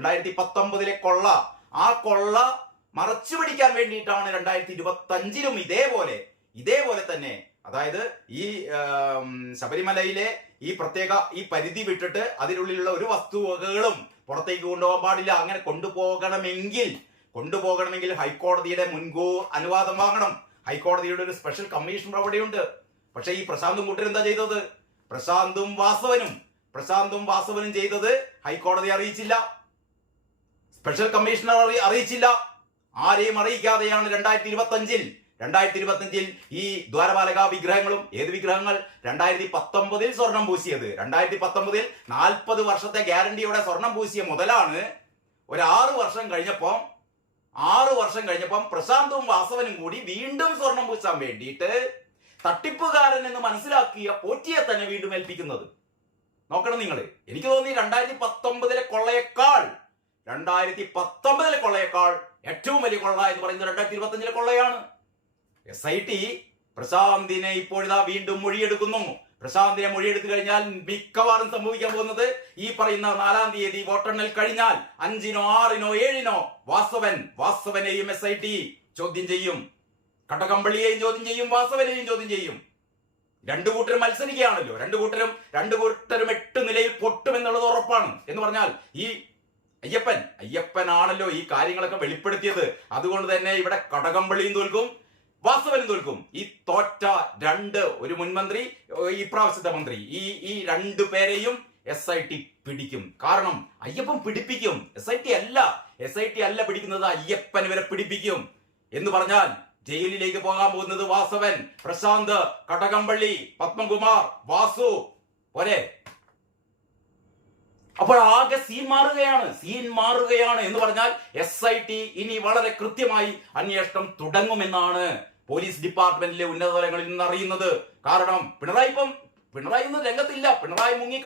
2019 കൊള്ള, ആ കൊള്ള മറച്ചു പിടിക്കാൻ വേണ്ടിയിട്ടാണ് 2025 ഇതേപോലെ തന്നെ, അതായത് ഈ ശബരിമലയിലെ ഈ പ്രത്യേക ഈ പരിധി വിട്ടിട്ട് അതിനുള്ളിലുള്ള ഒരു വസ്തുവകകളും പുറത്തേക്ക് കൊണ്ടുപോകാൻ പാടില്ല. അങ്ങനെ കൊണ്ടുപോകണമെങ്കിൽ ഹൈക്കോടതിയുടെ മുൻകൂർ അനുവാദം വാങ്ങണം. ഹൈക്കോടതിയുടെ ഒരു സ്പെഷ്യൽ കമ്മീഷൻ അവിടെയുണ്ട്. പക്ഷെ ഈ പ്രശാന്തും കൂട്ടരും എന്താ ചെയ്തത്? പ്രശാന്തും വാസവനും ചെയ്തത് ഹൈക്കോടതി അറിയിച്ചില്ല, സ്പെഷ്യൽ കമ്മീഷണർ അറിയിച്ചില്ല. ആരെയും അറിയിക്കാതെയാണ് 2025 ഈ ദ്വാരപാലക വിഗ്രഹങ്ങളും, ഏത് വിഗ്രഹങ്ങൾ, 2019 സ്വർണം പൂശിയത്. 2019 40 വർഷത്തെ ഗ്യാരണ്ടിയോടെ സ്വർണം പൂശിയ മുതലാണ് ഒരു 6 വർഷം കഴിഞ്ഞപ്പം പ്രശാന്തും വാസവനും കൂടി വീണ്ടും സ്വർണം പൂശാൻ വേണ്ടിയിട്ട് തട്ടിപ്പുകാരൻ എന്ന് മനസ്സിലാക്കിയ പോറ്റിയെ തന്നെ വീണ്ടും ഏൽപ്പിക്കുന്നത്. നോക്കണം നിങ്ങൾ. എനിക്ക് തോന്നി 2019 കൊള്ളയേക്കാൾ ഏറ്റവും വലിയ കൊള്ള എന്ന് പറയുന്നത് 2025 കൊള്ളയാണ്. SIT പ്രശാന്തിനെ ഇപ്പോഴിതാ വീണ്ടും മൊഴിയെടുക്കുന്നു. പ്രശാന്തിനെ മൊഴിയെടുത്തു കഴിഞ്ഞാൽ മിക്കവാറും സംഭവിക്കാൻ പോകുന്നത്, ഈ പറയുന്ന 4-ാം തീയതി വോട്ടെണ്ണൽ കഴിഞ്ഞാൽ 5-നോ 6-നോ 7-നോ വാസവനെയും SIT ചോദ്യം ചെയ്യും. കടകംപള്ളിയെയും ചോദ്യം ചെയ്യും, വാസവനെയും ചോദ്യം ചെയ്യും. രണ്ടു കൂട്ടരും മത്സരിക്കുകയാണല്ലോ. രണ്ടു കൂട്ടരും 8 നിലയിൽ പൊട്ടുമെന്നുള്ളത് ഉറപ്പാണ്. എന്ന് പറഞ്ഞാൽ ഈ അയ്യപ്പനാണല്ലോ ഈ കാര്യങ്ങളൊക്കെ വെളിപ്പെടുത്തിയത്. അതുകൊണ്ട് തന്നെ ഇവിടെ കടകംപള്ളിയും തോൽക്കും, വാസവനും തോൽക്കും. ഈ തോറ്റ ഒരു മുൻമന്ത്രി, ഈ പ്രാവശ്യത്തെ മന്ത്രി, ഈ 2 പേരെയും SIT പിടിക്കും. കാരണം അയ്യപ്പൻ പിടിപ്പിക്കും. SIT അല്ല പിടിക്കുന്നത്, അയ്യപ്പൻ ഇവരെ പിടിപ്പിക്കും. എന്ന് പറഞ്ഞാൽ ജയിലിലേക്ക് പോകാൻ പോകുന്നത് വാസവൻ, പ്രശാന്ത്, കടകംപള്ളി, പത്മകുമാർ, വാസു പോരെ. അപ്പോൾ ആകെ സീൻ മാറുകയാണ് എന്ന് പറഞ്ഞാൽ SIT ഇനി വളരെ കൃത്യമായി അന്വേഷണം തുടങ്ങുമെന്നാണ് പോലീസ് ഡിപ്പാർട്ട്മെന്റിലെ ഉന്നത തലങ്ങളിൽ നിന്ന് അറിയുന്നത്. കാരണം പിണറായി ഒന്നും രംഗത്തില്ല. പിണറായി മുങ്ങി